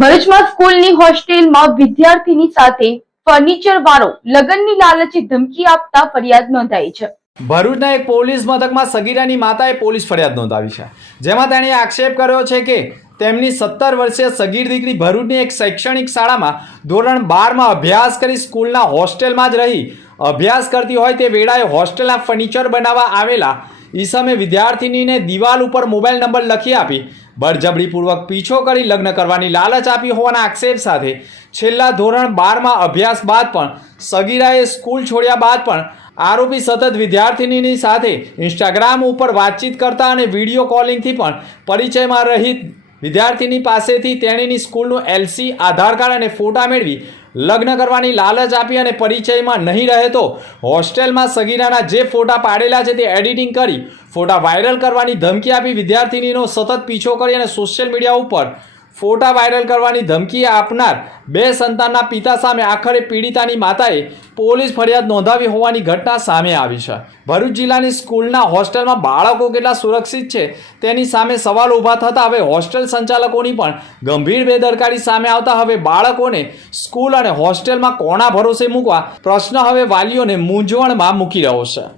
ભરૂચમાં સ્કૂલની હોસ્ટેલમાં વિદ્યાર્થીની સાથે ફર્નિચર વાળો લગ્નની લાલચે ધમકી આપતા ફરિયાદ નોંધાઈ છે। ભરૂચના એક પોલીસ મથકમાં સગીરાની માતાએ પોલીસ ફરિયાદ નોંધાવી છે, જેમાં તેણે આક્ષેપ કર્યો છે કે તેમની 17 વર્ષીય સગીર દીકરી ભરૂચની એક શૈક્ષણિક શાળામાં ધોરણ 12માં અભ્યાસ કરી સ્કૂલના હોસ્ટેલમાં જ રહી અભ્યાસ કરતી હોય તે વેળાએ હોસ્ટેલના ફર્નિચર બનાવવા આવેલા ઈસમે વિદ્યાર્થિનીને દિવાલ ઉપર મોબાઈલ નંબર લખી આપી બળજબરીપૂર્વક પીછો કરી લગ્ન કરવાની લાલચ આપી હોવાના આક્ષેપ સાથે છેલ્લા ધોરણ 12માં અભ્યાસ બાદ પણ સગીરાએ સ્કૂલ છોડ્યા બાદ પણ આરોપી સતત વિદ્યાર્થિનીની સાથે ઇન્સ્ટાગ્રામ ઉપર વાતચીત કરતા અને વિડીયો કોલિંગથી પણ પરિચયમાં રહી વિદ્યાર્થીની પાસેથી તેણીની સ્કૂલનું LC, આધાર કાર્ડ અને ફોટા મેળવી લગ્ન કરવાની લાલચ આપી અને પરિચયમાં નહીં રહે તો હોસ્ટેલમાં સગીરાના જે ફોટા પાડેલા છે તે એડિટિંગ કરી ફોટા વાયરલ કરવાની ધમકી આપી વિદ્યાર્થીનીનો સતત પીછો કરી અને સોશિયલ મીડિયા ઉપર ફોટા વાયરલ કરવાની ધમકી આપનાર 2 સંતાનના પિતા સામે આખરે પીડિતાની માતાએ પોલીસ ફરિયાદ નોંધાવી હોવાની ઘટના સામે આવી છે। ભરૂચ જિલ્લાની સ્કૂલના હોસ્ટેલમાં બાળકો કેટલા સુરક્ષિત છે તેની સામે સવાલ ઊભા થતા હવે હોસ્ટેલ સંચાલકોની પણ ગંભીર બેદરકારી સામે આવતા હવે બાળકોને સ્કૂલ અને હોસ્ટેલમાં કોના ભરોસે મૂકવા પ્રશ્ન હવે વાલીઓને મૂંઝવણમાં મૂકી રહ્યો છે।